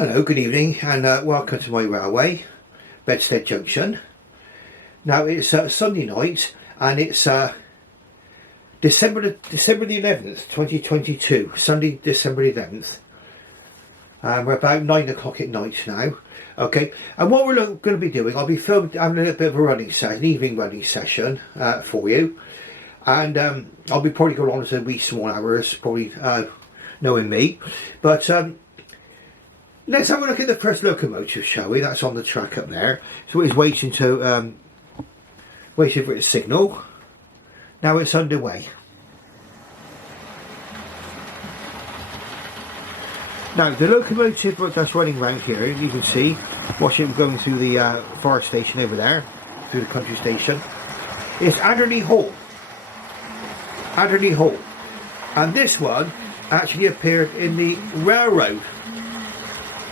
Hello, good evening, and welcome to my railway, Bedstead Junction. Now it's Sunday night, and it's December the 11th, 2022. Sunday, December the 11th. We're about 9 o'clock at night now. Okay, and what we're going to be doing, I'll be having a little bit of a running session, an evening running session for you, and I'll be probably going on to wee small hours, probably knowing me, but. Let's have a look at the first locomotive, shall we? That's on the track up there. So it's waiting for its signal. Now it's underway. Now the locomotive that's running around here, you can see, watch it going through the fire station over there, through the country station. It's Adderley Hall. Adderley Hall. And this one actually appeared in the railroad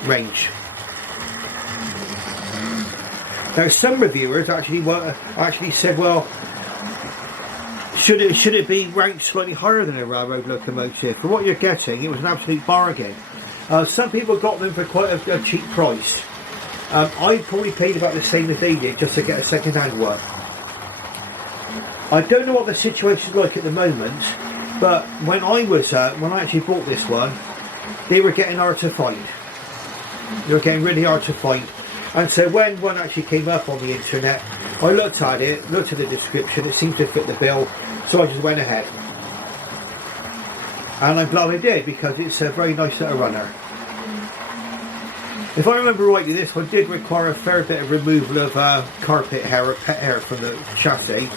range. Now some reviewers actually said, well, should it be ranked slightly higher than a railroad locomotive? For what you're getting, it was an absolute bargain. Some people got them for quite a cheap price. I probably paid about the same as they did just to get a second-hand one. I don't know what the situation's like at the moment, but when I actually bought this one, they were getting hard to find. They were getting really hard to find, and so when one actually came up on the internet, I looked at it, looked at the description, it seemed to fit the bill, so I just went ahead. And I'm glad I did, because it's a very nice little runner. If I remember rightly, this one did require a fair bit of removal of carpet hair or pet hair from the chassis,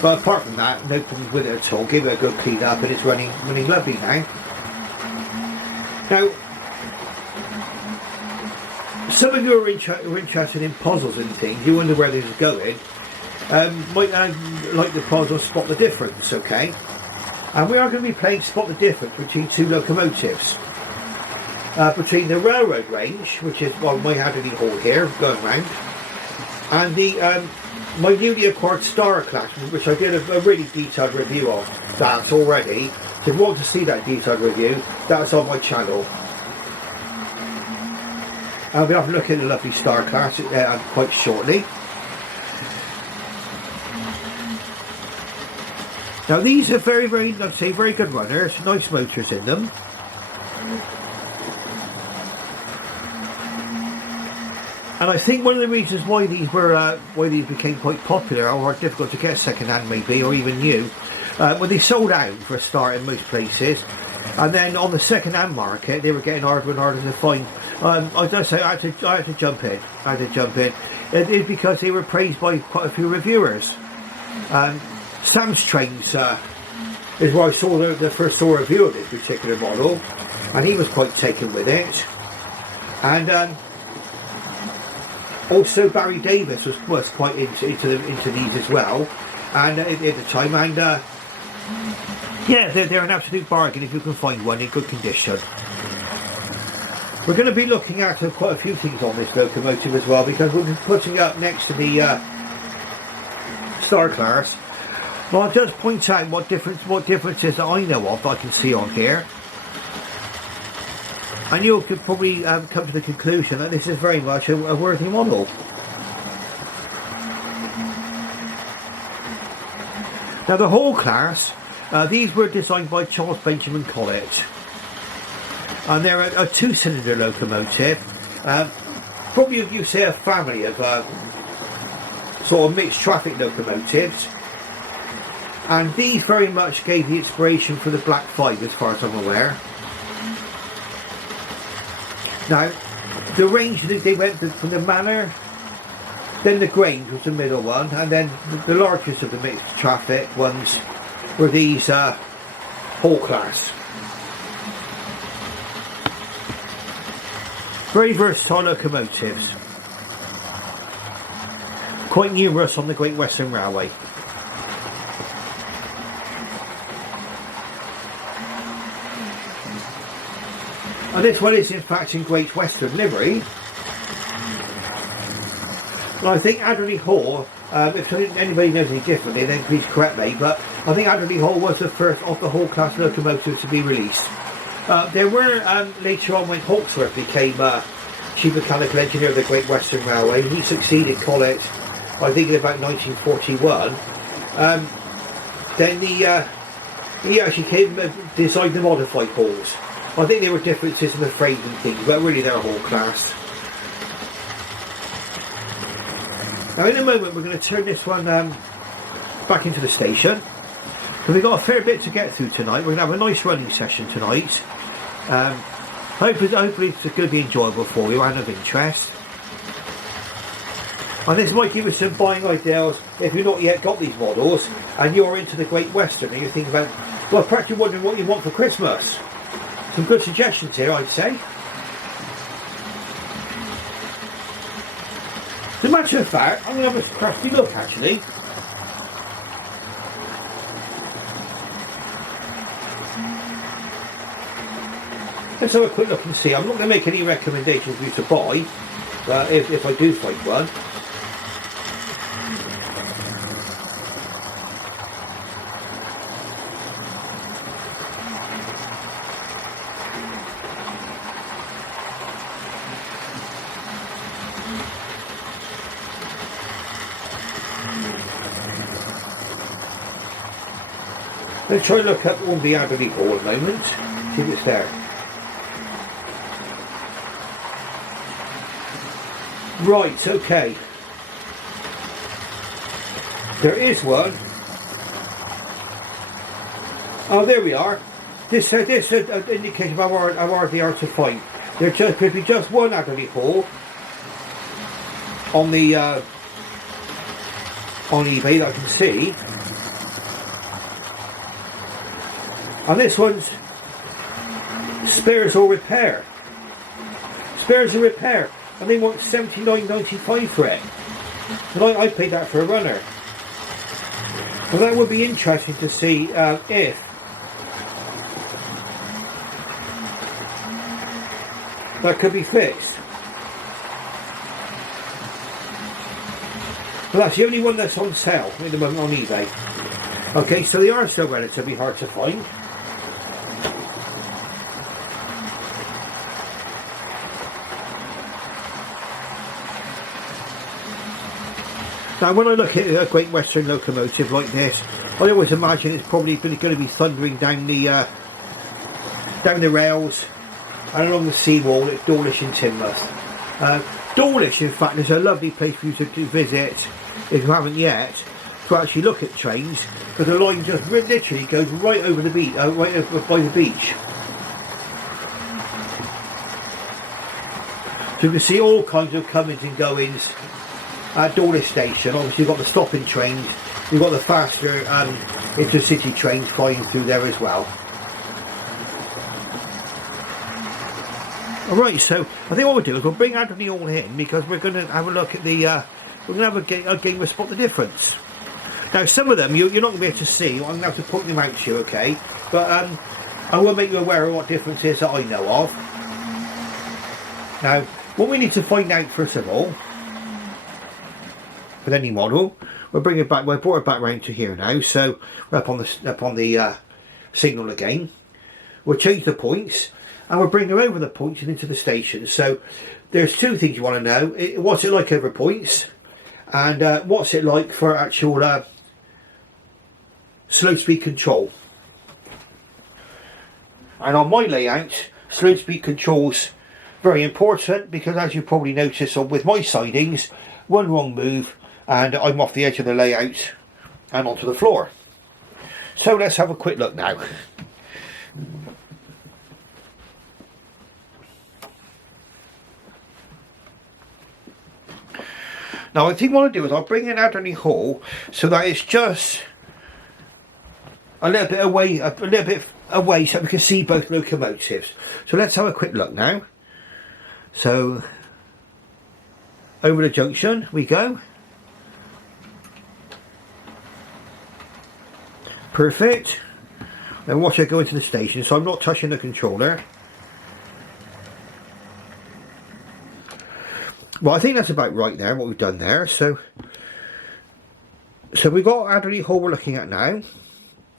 but apart from that, no problems with it at all. Give it a good clean up and it's running lovely now. Now, some of you are interested in puzzles and things, you wonder where this is going, might like the puzzle Spot the Difference, okay? And we are going to be playing Spot the Difference between two locomotives. Between the railroad range, which is my Adderley Hall here, going round, and my newly acquired Star class, which I did a really detailed review of that already. So if you want to see that detailed review, that's on my channel. I'll be having a look at the lovely Star class quite shortly. Now these are very good runners, nice motors in them. And I think one of the reasons why these became quite popular or difficult to get second-hand maybe, or even new, when they sold out for a start in most places, and then on the second-hand market they were getting harder and harder to find. I just say I had to jump in. It is because they were praised by quite a few reviewers. Sam's Trains is where I saw the first saw review of this particular model, and he was quite taken with it. And also Barry Davis was quite into these as well, and at the time. And yeah, they're an absolute bargain if you can find one in good condition. We're going to be looking at quite a few things on this locomotive as well, because we'll be putting it up next to the Star class. Well, I'll just point out what differences that I know of that I can see on here, and you could probably come to the conclusion that this is very much a worthy model. Now the Hall class, these were designed by Charles Benjamin Collett. And they're a two-cylinder locomotive. Probably you say a family of sort of mixed traffic locomotives. And these very much gave the inspiration for the Black 5 as far as I'm aware. Now, the range they went from the Manor, then the Grange was the middle one, and then the largest of the mixed traffic ones were these Hall class. Very versatile locomotives. Quite numerous on the Great Western Railway. And this one is in fact in Great Western livery. And I think Adderley Hall, if anybody knows any differently then please correct me, but I think Adderley Hall was the first of the Hall class locomotives to be released. There were later on, when Hawksworth became chief mechanical engineer of the Great Western Railway. He succeeded Collett, I think, in about 1941. Then he actually came and designed the modified halls. I think there were differences in the frame and things, but really they're all classed. Now in a moment we're going to turn this one back into the station. So we've got a fair bit to get through tonight. We're going to have a nice running session tonight. Hopefully it's going to be enjoyable for you and of interest. And this might give you some buying ideas if you've not yet got these models and you're into the Great Western and you're thinking about, well, perhaps you're wondering what you want for Christmas. Some good suggestions here, I'd say. As a matter of fact, I'm going to have a crafty look actually. Let's have a quick look and see. I'm not going to make any recommendations for you to buy, but if I do find one. Let's try and look up Hornby Adderley Hall a moment, see if it's there. Right, okay. There is one. Oh, there we are. This indication of how hard they are to find. There could be just one Adderley Hall on the on eBay that I can see. And this one's spares or repair. Spares or repair. And they want $79.95 for it. And I paid that for a runner. Well, that would be interesting to see if that could be fixed. Well, that's the only one that's on sale at the moment on eBay. Okay, so they are still relatively hard to find. Now when I look at a Great Western locomotive like this, I always imagine it's probably going to be thundering down the rails and along the seawall at Dawlish in Teignmouth. Dawlish, in fact, is a lovely place for you to visit if you haven't yet, to actually look at trains, because the line just literally goes right over the beach, right over by the beach. So you can see all kinds of comings and goings at Dawlish Station. Obviously you've got the stopping trains, you've got the faster intercity trains flying through there as well. Alright, so I think what we'll do is we'll bring Adderley Hall in, because we're going to have a look at the, we're going to have a game of Spot the Difference. Now some of them you're not going to be able to see, I'm going to have to point them out to you, okay? But I will make you aware of what differences that I know of. Now, what we need to find out first of all, with any model, we'll bring it back. We'll brought it back round to here now. So we're up on the signal again. We'll change the points, and we'll bring her over the points and into the station. So there's two things you want to know: what's it like over points, and what's it like for actual slow speed control. And on my layout, slow speed control's very important, because as you probably notice with my sidings, one wrong move and I'm off the edge of the layout and onto the floor. So let's have a quick look now. Now I think what I'll do is I'll bring in Adderley Hall so that it's just a little bit away so we can see both locomotives. So let's have a quick look now. So over the junction we go. Perfect. Then watch it go into the station, so I'm not touching the controller. Well, I think that's about right there, what we've done there. So we've got Adderley Hall we're looking at now, and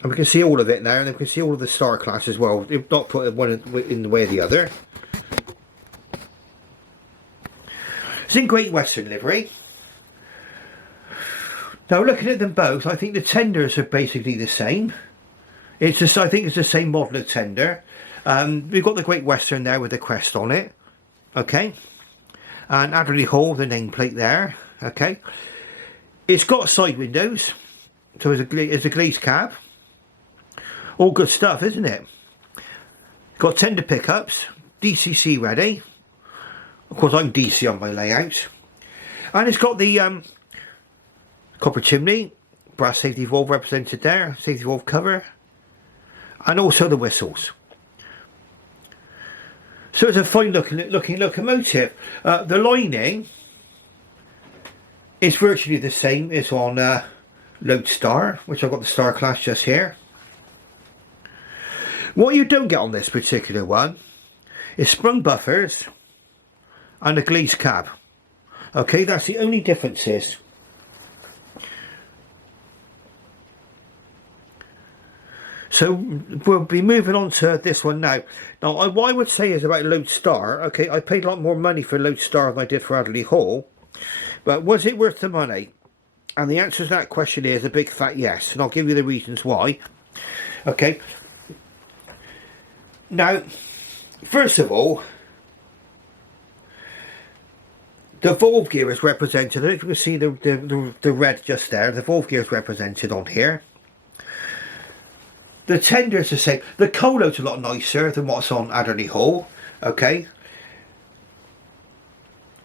we can see all of it now, and then we can see all of the Star class as well. They've not put one in the way of the other. It's in Great Western livery. Now looking at them both, I think the tenders are basically the same. It's just, I think it's the same model of tender. We've got the Great Western there with the crest on it. Okay. And Adderley Hall, the nameplate there. Okay. It's got side windows. So it's a glazed cab. All good stuff, isn't it? Got tender pickups. DCC ready. Of course, I'm DC on my layout. And it's got the copper chimney. Brass safety valve represented there. Safety valve cover. And also the whistles. So it's a fine looking locomotive. The lining is virtually the same as on Lode Star, which I've got the Star class just here. What you don't get on this particular one is sprung buffers and a glazed cab. Okay, that's the only differences. So we'll be moving on to this one now. Now, what I would say is about Lode Star. Okay, I paid a lot more money for Lode Star than I did for Adderley Hall. But was it worth the money? And the answer to that question is a big fat yes. And I'll give you the reasons why. Okay. Now, first of all, the valve gear is represented. I don't know if you can see the red just there. The valve gear is represented on here. The tender is the same. The colo's a lot nicer than what's on Adderley Hall. Okay.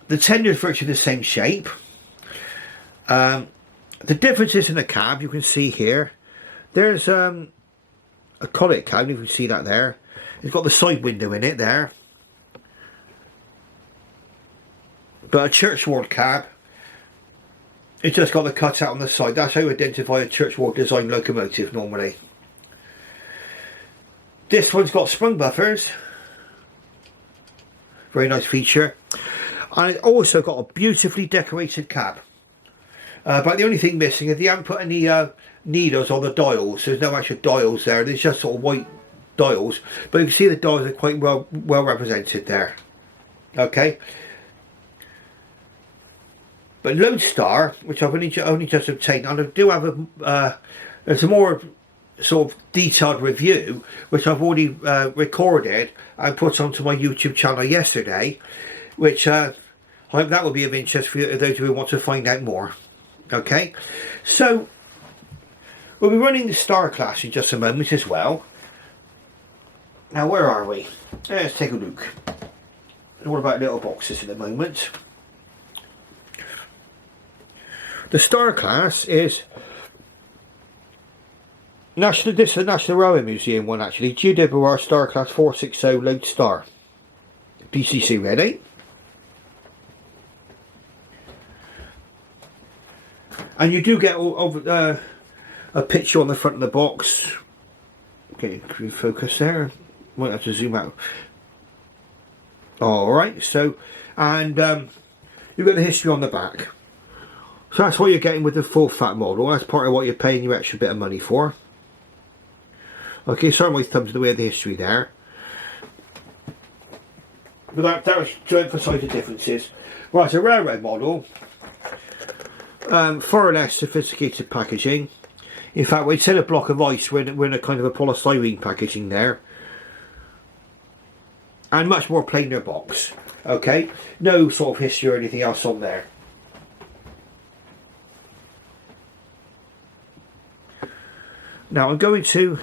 The tender is virtually the same shape. The differences in the cab you can see here. There's a collet cab, you can see that there. It's got the side window in it there. But a churchward cab, it's just got the cutout on the side. That's how you identify a churchward design locomotive normally. This one's got sprung buffers. Very nice feature. And it's also got a beautifully decorated cab. But the only thing missing is they haven't put any needles on the dials. There's no actual dials there. There's just sort of white dials. But you can see the dials are quite well represented there. Okay. But Lode Star, which I've only just obtained, and I do have there's a more sort of detailed review which I've already recorded and put onto my YouTube channel yesterday, which I hope that will be of interest for those who want to find out more. Okay, so we'll be running the Star class in just a moment as well. Now, where are we? Let's take a look. All about little boxes at the moment. The Star class is this is the National Railway Museum one actually. GWR Star Class 460 Lode Star. DCC ready. And you do get a picture on the front of the box. Okay, can you focus there? Might have to zoom out. Alright, so, and you've got the history on the back. So that's what you're getting with the full fat model. That's part of what you're paying your extra bit of money for. Okay, sorry my thumb's in the way of the history there. But that was to emphasise the differences. Right, a railway model. Far less sophisticated packaging. In fact, instead of block of ice, we're in a kind of a polystyrene packaging there. And much more plainer box. Okay, no sort of history or anything else on there. Now I'm going to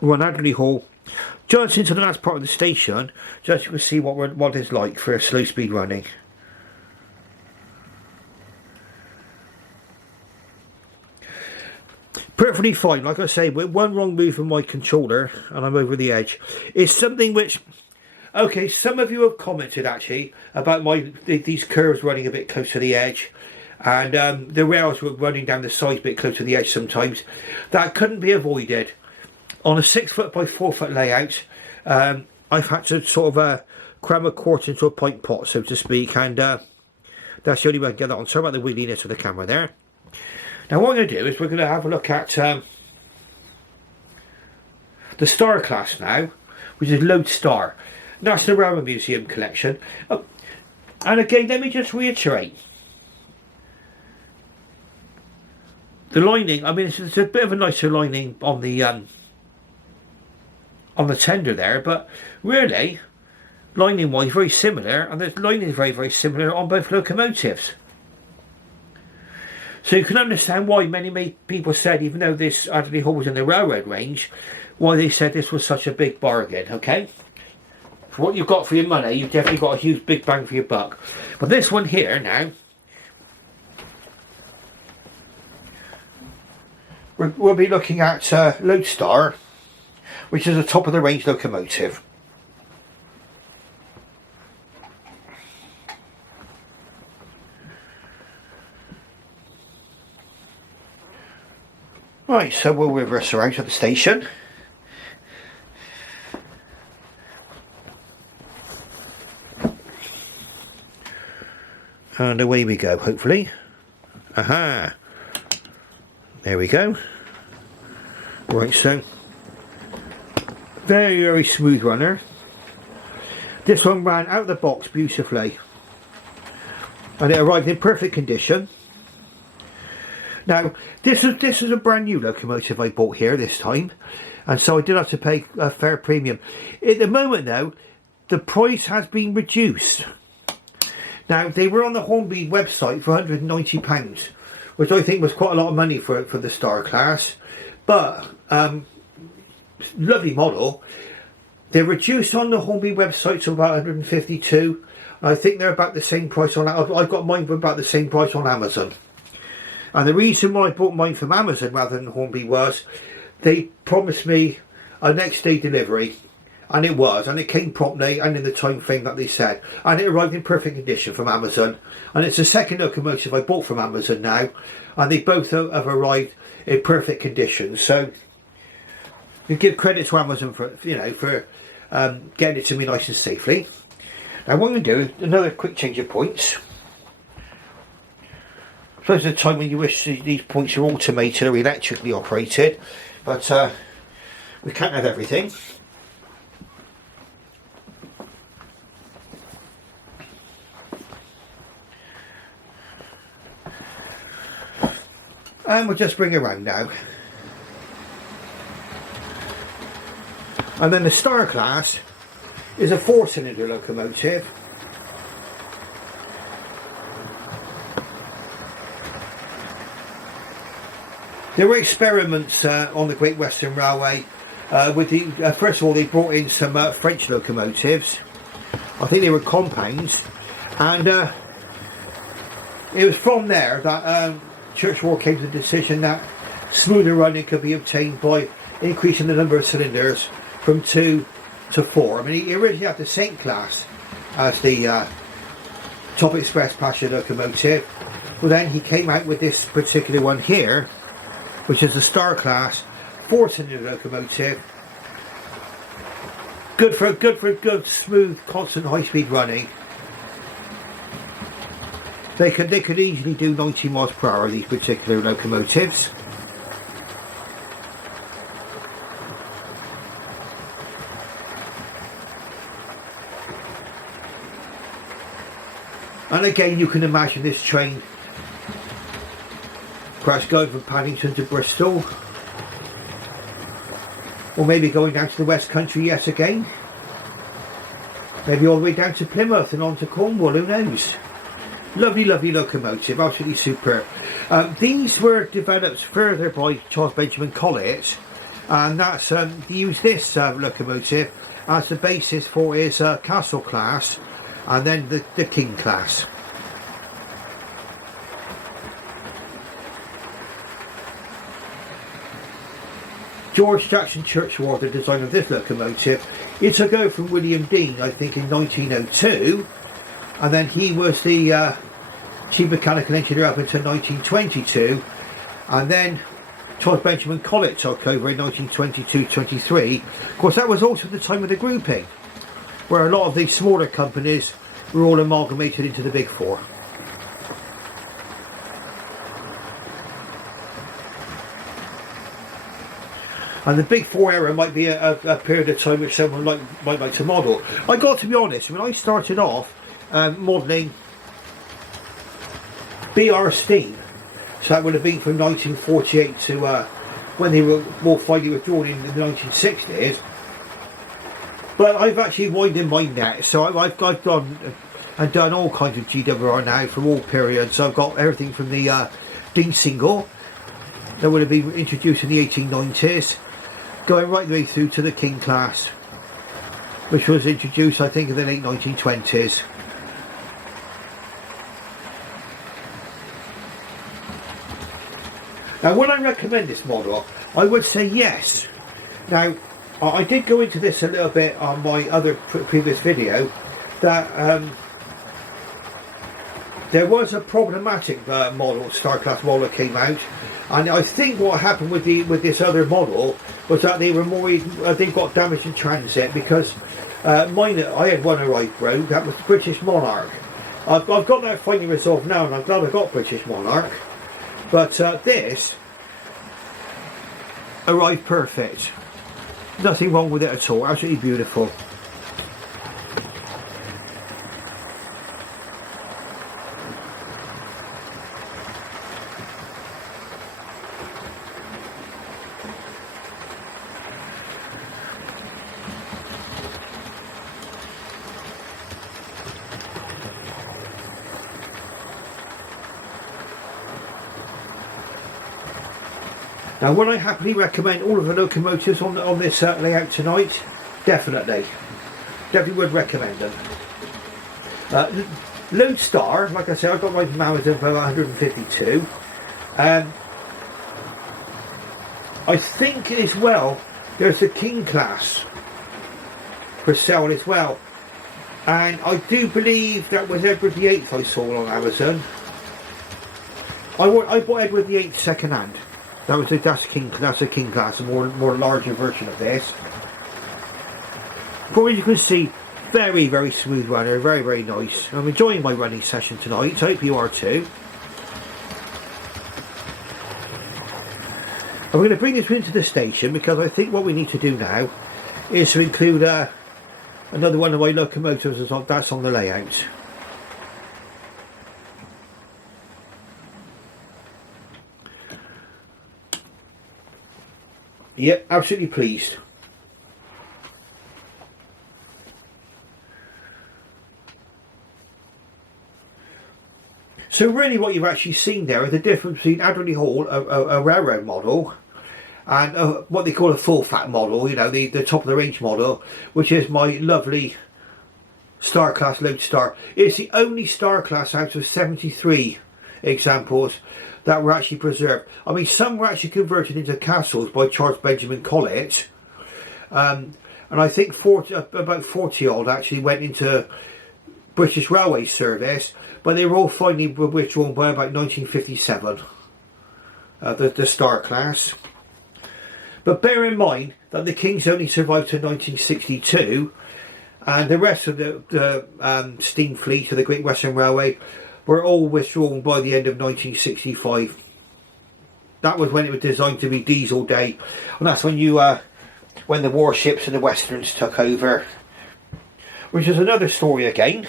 run Adderley Hall just into the last part of the station, just to see what it's like for a slow speed running. Perfectly fine, like I say, with one wrong move of my controller and I'm over the edge. It's something which, okay, some of you have commented actually about these curves running a bit close to the edge, and the rails were running down the sides a bit close to the edge sometimes. That couldn't be avoided. On a 6 foot by 4 foot layout, I've had to sort of cram a quart into a pint pot, so to speak, and that's the only way I can get that on. Sorry about the wheeliness of the camera there. Now what I'm going to do is we're going to have a look at the Star class now, which is Lode Star. National Railway Museum collection. And again, let me just reiterate. The lining, I mean, it's a bit of a nicer lining on the tender there, but really, lining-wise, very similar, and the lining is very, very similar on both locomotives. So you can understand why many people said, even though this Adderley Hall was in the railroad range, why they said this was such a big bargain, okay? For what you've got for your money, you've definitely got a huge big bang for your buck. But this one here now, we'll be looking at Lode Star, which is a top of the range locomotive. Right, so we'll reverse around to the station. And away we go, hopefully. Aha! There we go. Right, so very, very smooth runner. This one ran out of the box beautifully, and it arrived in perfect condition. Now, this is a brand new locomotive I bought here this time, and so I did have to pay a fair premium. At the moment, though, the price has been reduced. Now, they were on the Hornby website for £190, which I think was quite a lot of money for the Star class, but lovely model. They're reduced on the Hornby website to about 152. I think they're about the same price on. I've got mine for about the same price on Amazon. And the reason why I bought mine from Amazon rather than Hornby was they promised me a next day delivery, and it was, and it came promptly and in the time frame that they said, and it arrived in perfect condition from Amazon. And it's the second locomotive I bought from Amazon now, and they both have arrived in perfect condition. So you give credit to Amazon for getting it to me nice and safely. Now what I'm going to do, another quick change of points. So there's a time when you wish these points are automated or electrically operated, but we can't have everything. And we'll just bring it around now. And then the Star class is a 4-cylinder locomotive. There were experiments on the Great Western Railway with the first of all they brought in some French locomotives. I think they were compounds, and it was from there that Church-Ward came to the decision that smoother running could be obtained by increasing the number of cylinders from 2 to 4. I mean, he originally had the Saint class as the top express passenger locomotive, but then he came out with this particular one here, which is a Star class 4-cylinder locomotive. Good for good, smooth, constant, high-speed running. They could easily do 90 miles per hour, these particular locomotives. And again, you can imagine this train perhaps going from Paddington to Bristol, or maybe going down to the West Country yet again, maybe all the way down to Plymouth and on to Cornwall, who knows. Lovely, lovely locomotive, absolutely superb. These were developed further by Charles Benjamin Collett, and that's he used this locomotive as the basis for his Castle class, and then the King class. George Jackson Church-Ward, the designer of this locomotive, it took over from William Dean, I think, in 1902, and then he was the chief mechanical engineer up until 1922, and then Charles Benjamin Collett took over in 1922-23. Of course, that was also the time of the grouping, where a lot of these smaller companies were all amalgamated into the big four. And the big 4 era might be a period of time which someone might like to model. I got to be honest, when I started off modelling BR steam, so that would have been from 1948 to when they were more finely withdrawn in the 1960s. But I've actually widened my net, so I've gone and done all kinds of GWR now from all periods. So I've got everything from the D single that would have been introduced in the 1890s, going right the way through to the King class, which was introduced I think in the late 1920s. Now, would I recommend this model? I would say yes. Now, I did go into this a little bit on my other previous video, that there was a problematic model, Star Class model that came out, and I think what happened with this other model was that they were more, they got damaged in transit, because mine, I had one arrive broke. That was the British Monarch. I've got that finally resolved now, and I'm glad I got British Monarch. But this arrived perfect. Nothing wrong with it at all. Absolutely beautiful. Now, would I happily recommend all of the locomotives on this layout tonight? Definitely would recommend them. Lode Star, like I said, I got mine from Amazon for 152. I think as well there's the King class for sale as well, and I do believe that was Edward VIII I saw on Amazon. I bought Edward VIII second hand. That's a King class, a more larger version of this. But as you can see, very smooth runner, very nice. I'm enjoying my running session tonight, so I hope you are too. I'm going to bring this into the station because I think what we need to do now is to include another one of my locomotives that's on the layout. Yep, absolutely pleased. So really what you've actually seen there is the difference between Adderley Hall, a railroad model, and what they call a full fat model, you know, the top of the range model, which is my lovely Star Class Lode Star. It's the only Star Class out of 73 examples that were actually preserved. I mean, some were actually converted into castles by Charles Benjamin Collett, and I think about 40 odd actually went into British Railway service, but they were all finally withdrawn by about 1957, the Star Class. But bear in mind that the Kings only survived to 1962, and the rest of the steam fleet of the Great Western Railway were all withdrawn by the end of 1965. That was when it was designed to be diesel day, and that's when when the warships and the Westerns took over, which is another story again.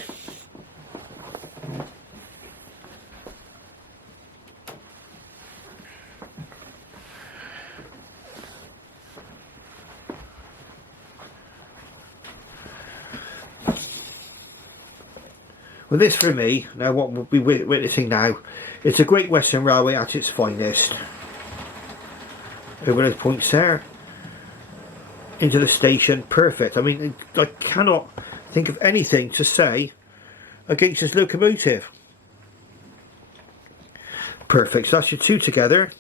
Well, this for me, now what we'll be witnessing now, it's a Great Western Railway at its finest. Over those points there, into the station, perfect. I mean, I cannot think of anything to say against this locomotive. Perfect, so that's your two together.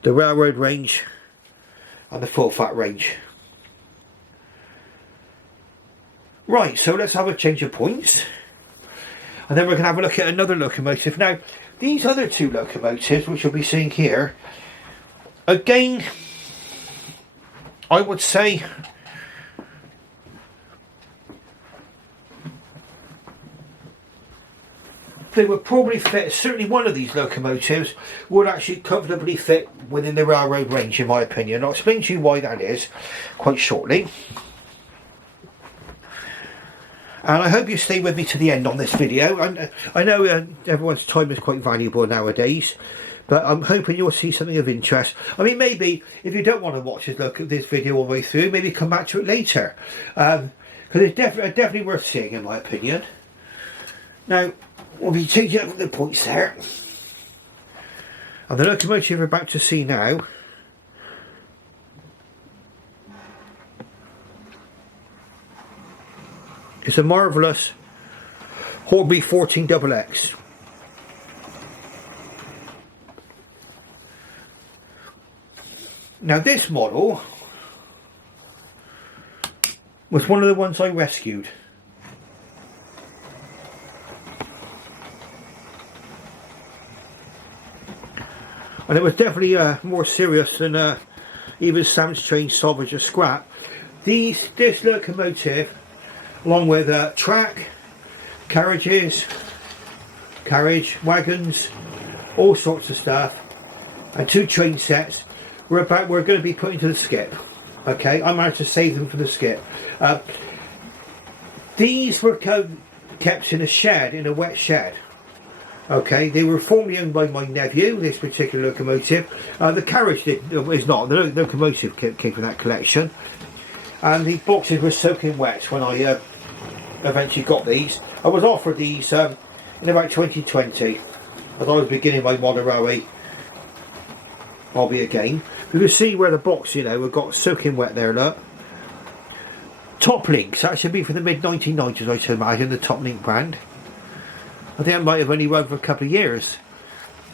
The railroad range and the full fat range. Right, so let's have a change of points, and then we're going to have a look at another locomotive. Now, these other two locomotives, which you'll be seeing here, again, I would say they would probably fit, certainly one of these locomotives would actually comfortably fit within the railroad range, in my opinion. I'll explain to you why that is quite shortly. And I hope you stay with me to the end on this video. I know everyone's time is quite valuable nowadays, but I'm hoping you'll see something of interest. I mean, maybe if you don't want to watch this video all the way through, maybe come back to it later, because it's definitely worth seeing, in my opinion. Now, we'll be changing up the points there, and the locomotive we're about to see now is a marvellous Hornby 14XX. Now this model was one of the ones I rescued. And it was definitely more serious than even Sam's Train salvage or scrap. This locomotive, along with track, carriage, wagons, all sorts of stuff, and 2 train sets, we're going to be put into the skip. Okay, I managed to save them for the skip. These were kept in a shed, in a wet shed. Okay, they were formerly owned by my nephew, this particular locomotive. The carriage is not, the locomotive came from that collection. And the boxes were soaking wet when I eventually got these. I was offered these in about 2020, as I was beginning my modern railway hobby again. You can see where the box, you know, got soaking wet there, look. Top links, that should be from the mid 1990s, I should imagine, the Top Link brand. I think it might have only run for a couple of years.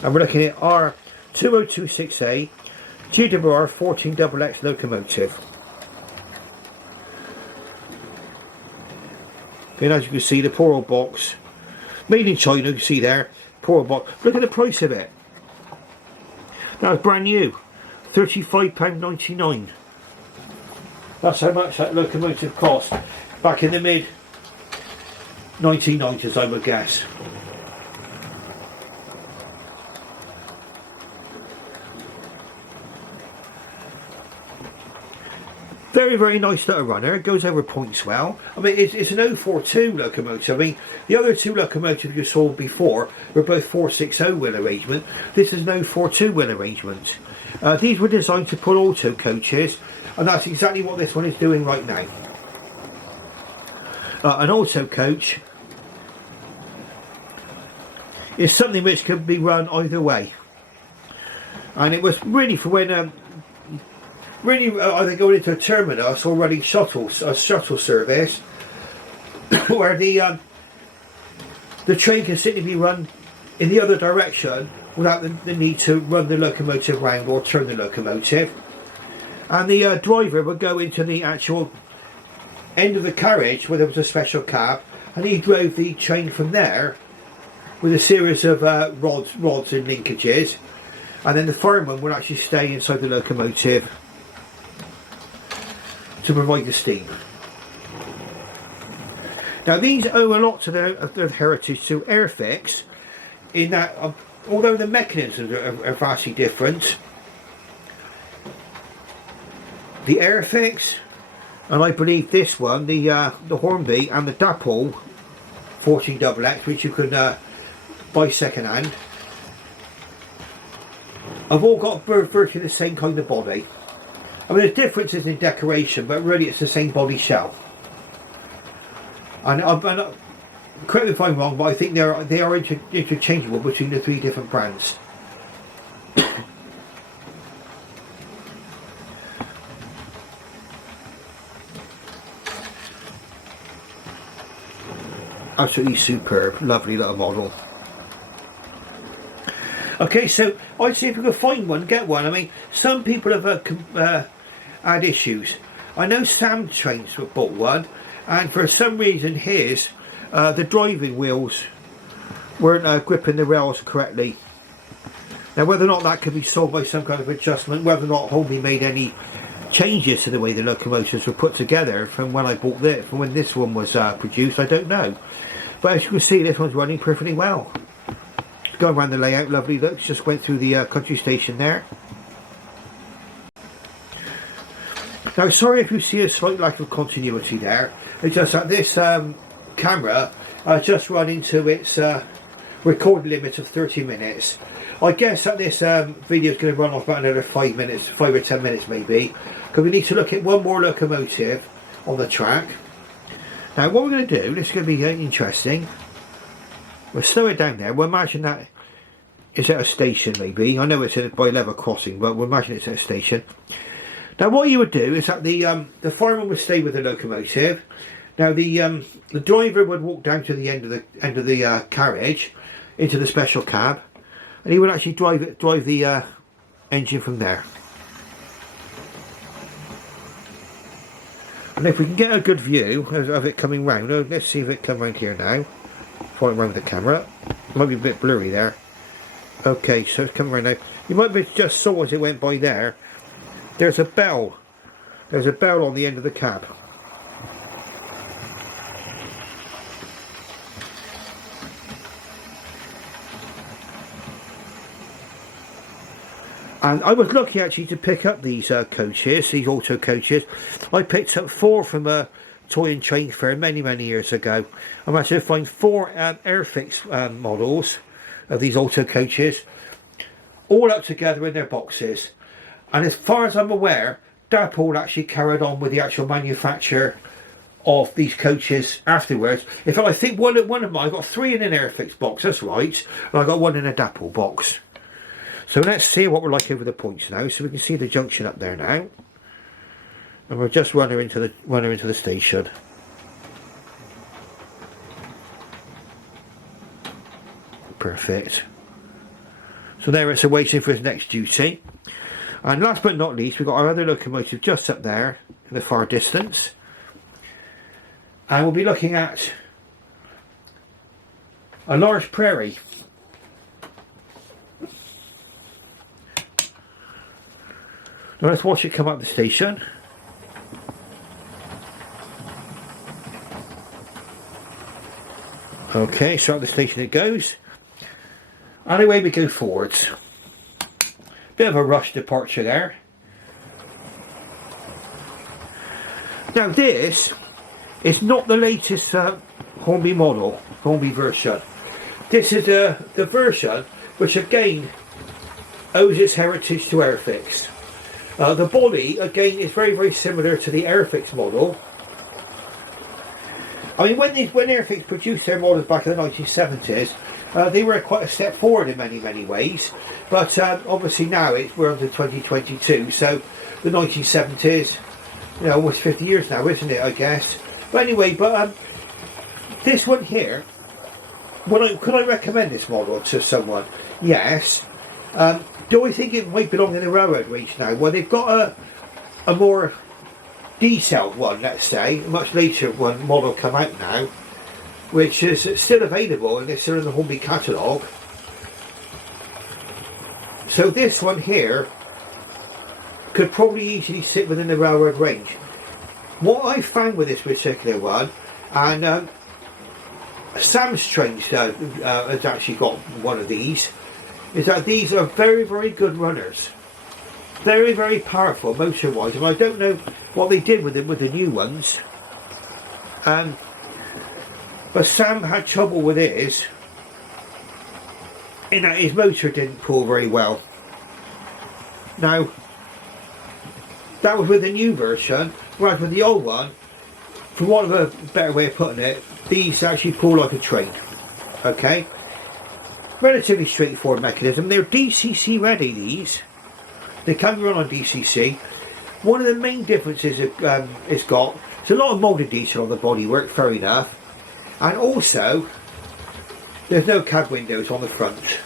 And we're looking at our 2026A GWR 14XX locomotive. And as you can see, the poor old box, made in China, you can see there, poor old box. Look at the price of it. That was brand new, £35.99. That's how much that locomotive cost back in the mid 1990s, I would guess. Very, very nice little runner. It goes over points well. I mean, it's an 042 locomotive. I mean, the other 2 locomotives you saw before were both 460 wheel arrangement. This is an 042 wheel arrangement. These were designed to pull auto coaches, and that's exactly what this one is doing right now. An auto coach is something which can be run either way, and it was really for when either going into a terminus or running a shuttle service where the train can simply be run in the other direction without the need to run the locomotive round or turn the locomotive, and the driver would go into the actual end of the carriage where there was a special cab, and he drove the train from there with a series of rods and linkages, and then the fireman would actually stay inside the locomotive to provide the steam. Now these owe a lot to their heritage to Airfix, in that although the mechanisms are vastly different, the Airfix, and I believe this one, the Hornby and the Dapple 14XX, which you can buy second hand, have all got virtually the same kind of body. I mean, there's differences in decoration, but really it's the same body shell. And correct me if I'm wrong, but I think they are interchangeable between the 3 different brands. Absolutely superb, lovely little model. Okay, so I'd see if we could find one, get one. I mean, some people have had issues. I know Sam Trains bought one, and for some reason his, the driving wheels weren't gripping the rails correctly. Now whether or not that could be solved by some kind of adjustment, whether or not Hornby made any changes to the way the locomotives were put together from when I bought this, from when this one was produced, I don't know. But as you can see, this one's running perfectly well. going around the layout, lovely looks. Just went through the country station there. Now, sorry if you see a slight lack of continuity there. It's just that this camera just run into its recording limit of 30 minutes. I guess that this video is going to run off about another 5 minutes, 5 or 10 minutes maybe, because we need to look at one more locomotive on the track. Now, what we're going to do, this is going to be interesting. We'll slow it down there. We'll imagine that it's at a station maybe. I know it's by level crossing, but we'll imagine it's at a station. Now, what you would do is that the fireman would stay with the locomotive. Now, the driver would walk down to the end of the carriage into the special cab, and he would actually drive the engine from there. And if we can get a good view of it coming round, let's see if it come round here now. Point around the camera. Might be a bit blurry there. Okay, so it's coming round now. You might be just saw as it went by there. There's a bell. There's a bell on the end of the cab. And I was lucky actually to pick up these coaches, these auto coaches. I picked up 4 from a toy and train fair many years ago. I managed to find 4 Airfix models of these auto coaches, all up together in their boxes. And as far as I'm aware, Dapple actually carried on with the actual manufacture of these coaches afterwards. In fact, I think one of them, I got 3 in an Airfix box, that's right, and I got 1 in a Dapple box. So let's see what we're like over the points now. So we can see the junction up there now, and we'll just run her into the station. Perfect. So there it's waiting for his next duty. And last but not least, we've got our other locomotive just up there in the far distance, and we'll be looking at a large prairie. Now let's watch it come up the station. Okay, so up the station it goes, and away we go forwards. Bit of a rush departure there. Now this is not the latest Hornby model, Hornby version. This is the version which again owes its heritage to Airfix. The body again is very similar to the Airfix model. I mean, when Airfix produced their models back in the 1970s, they were quite a step forward in many ways, but obviously now we're on to 2022, so the 1970s, you know, almost 50 years now, isn't it, I guess. But anyway, this one here, could I recommend this model to someone? Yes. Do I think it might belong in the railroad range now? Well, they've got a more detailed one, let's say, a much later one model come out now, which is still available and it's still in the Hornby catalogue. So this one here could probably easily sit within the railroad range. What I found with this particular one, and Sam Strange has actually got one of these, is that these are very good runners. Very powerful motor wise, and I don't know what they did with them with the new ones. But Sam had trouble with his, in that his motor didn't pull very well. Now, that was with the new version, whereas with the old one, for want of a better way of putting it, these actually pull like a train. Okay? Relatively straightforward mechanism. They're DCC ready, these. They can run on DCC. One of the main differences it's got, there's a lot of moulded detail on the bodywork, fair enough. And also, there's no cab windows on the front.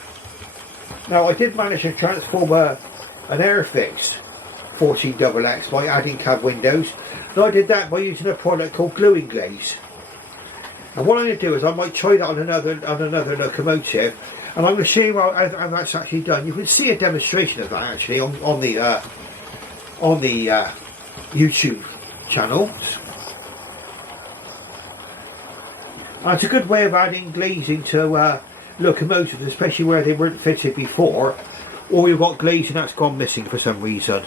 Now, I did manage to transform an Airfix 14XX by adding cab windows. And I did that by using a product called gluing glaze. And what I'm going to do is I might try that on another locomotive, and I'm going to show you how that's actually done. You can see a demonstration of that actually on the YouTube channel. And it's a good way of adding glazing to locomotives, especially where they weren't fitted before, or you've got glazing that's gone missing for some reason.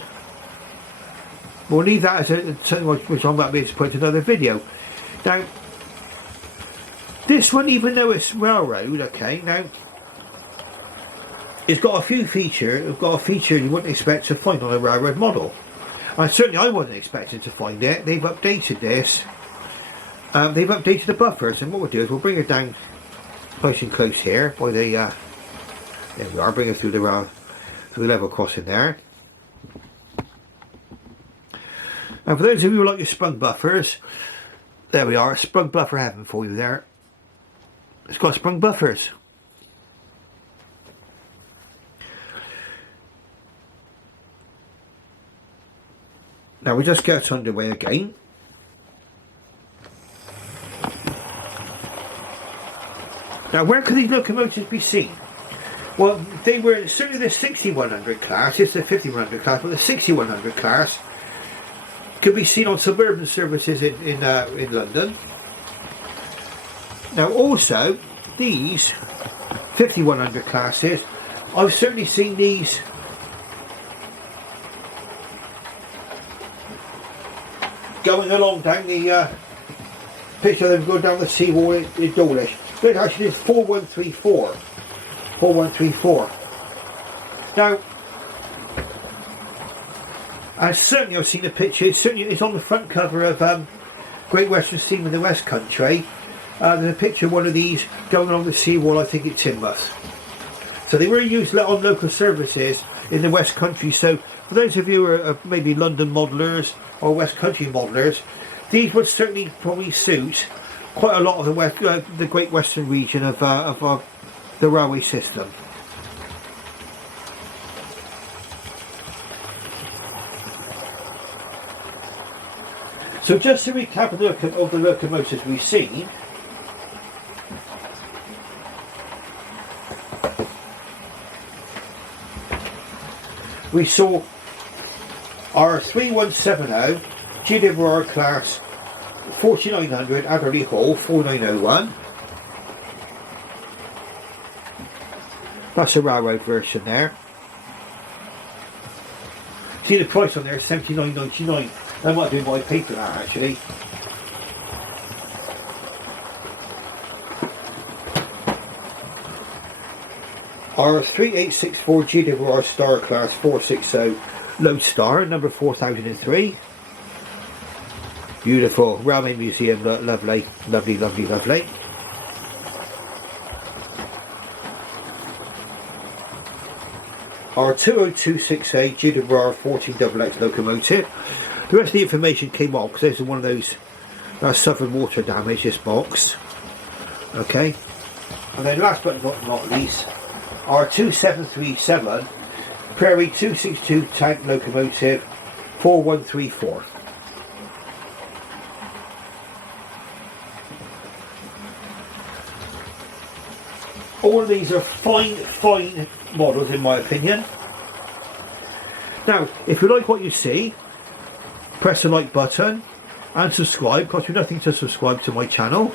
We'll leave that as something which I might be able to put into another video. Now, this one, even though it's railroad, okay, now it's got a few features. It's got a feature you wouldn't expect to find on a railroad model. And certainly I wasn't expecting to find it. They've updated this. They've updated the buffers, and what we'll do is we'll bring it down nice and close here by the. There we are. Bring it through the level crossing there. And for those of you who like your sprung buffers, there we are. Sprung buffer heaven for you there. It's got sprung buffers. Now we just get underway again. Now where could these locomotives be seen? Well, they were certainly the 6100 class, it's the 5100 class, but the 6100 class could be seen on suburban services in London. Now also, these 5100 classes, I've certainly seen these going along down the picture of them going down the seawall in Dawlish. But actually it's 4134. 4134. Now, and certainly I've seen the picture, certainly it's on the front cover of Great Western Steam in the West Country. There's a picture of one of these going along the seawall, I think it's Teignmouth. So they were used on local services in the West Country. So for those of you who are maybe London modellers or West Country modellers, these would certainly probably suit quite a lot of the Great Western region of the railway system. So just to recap of the locomotives we've seen, we saw our 3170 GWR class 4900 Adderley Hall 4901. That's a railroad version there. See the price on there, £79.99. I might do my paper that actually. Our 3864 GWR Star Class 460 Lode Star, number 4003. Beautiful, Railway Museum, lovely, lovely, lovely, lovely. Our 20268 GWR 14XX locomotive. The rest of the information came off because this is one of those that suffered water damage, this box. Okay. And then last but not least, our 2737 Prairie 262 tank locomotive 4134. All of these are fine models in my opinion. Now, if you like what you see, press the like button and subscribe. Costs you nothing to subscribe to my channel.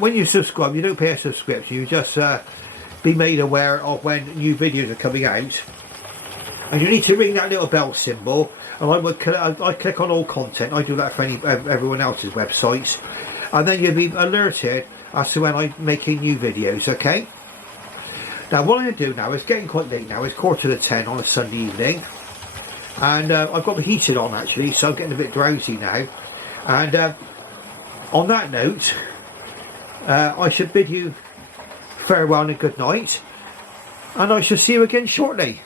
When you subscribe, you don't pay a subscription, you just be made aware of when new videos are coming out. And you need to ring that little bell symbol, and I click on all content. I do that for everyone else's websites, and then you'll be alerted as to when I'm making new videos, okay? Now what I'm going to do now, is getting quite late now, it's 9:45 on a Sunday evening, and I've got the heating on actually, so I'm getting a bit drowsy now. And on that note, I should bid you farewell and good night, and I shall see you again shortly.